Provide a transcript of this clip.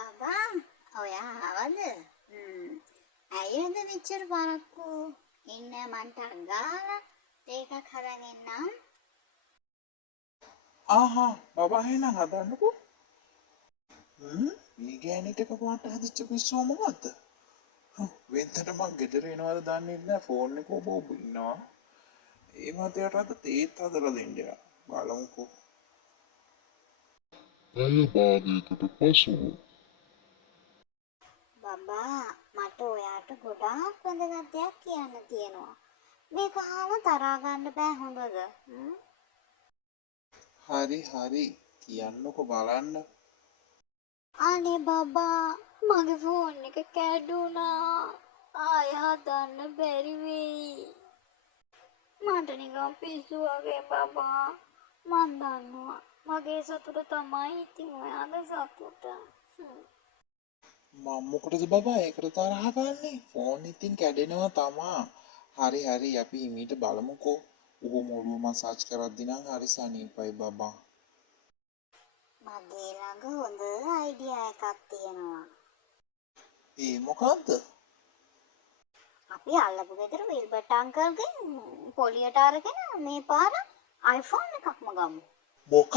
බබා ඔයා ආවද? ඇයිද මෙච්චර පරක්කු? ඉන්න මන්ට ගාලා ඒකක් හදන් එන්නම්. ආහා බබා එහෙනම් හදන්නකෝ. මේ ගෑනිට එකපාරට හදිච්ච පිස්සුව මොකද්ද? වෙන්තට මං ගෙදර එනවද දන්නේ නැහැ ෆෝන් එක ඔබ ඉන්නවා. ඒ මතයට අද තේත් හදලා දෙන්න බලමුකෝ. පැය භාගයකට පසුව බබා මට ඔයාට ගොඩාක් වැදගත් දෙයක් කියන්න තියෙනවා. මේක ආව තරහා ගන්න බෑ හොඳද? හරි කියන්නකෝ බලන්න. අනේ බබා මගේ ෆෝන් එක කැඩුනා. ආය හදන්න බැරි වෙයි. මට නිකන් පිස්සු වගේ බබා. මන් දන්නවා මගේ සතුට තමයි ඉතින් ඔයාගේ සතුට. මම මොකටද බබා ඒකට තරහ ගන්නේ? ෆෝන් ඉතින් කැඩෙනවා තමා. හරි අපි හිමීට බලමුකෝ. ඔබ මොළුව මසාජ් කරද්දී නම් හරි සනීපයි බබා. මගේ ළඟ හොඳ අයිඩියා එකක් තියෙනවා. ඒ මොකද්ද? අපි අල්ලපු ගෙදර විල්බර්ට් අංකල්ගෙන් පොලියට අරගෙන මේ පාර iPhone එකක්ම ගමු. මොකක්?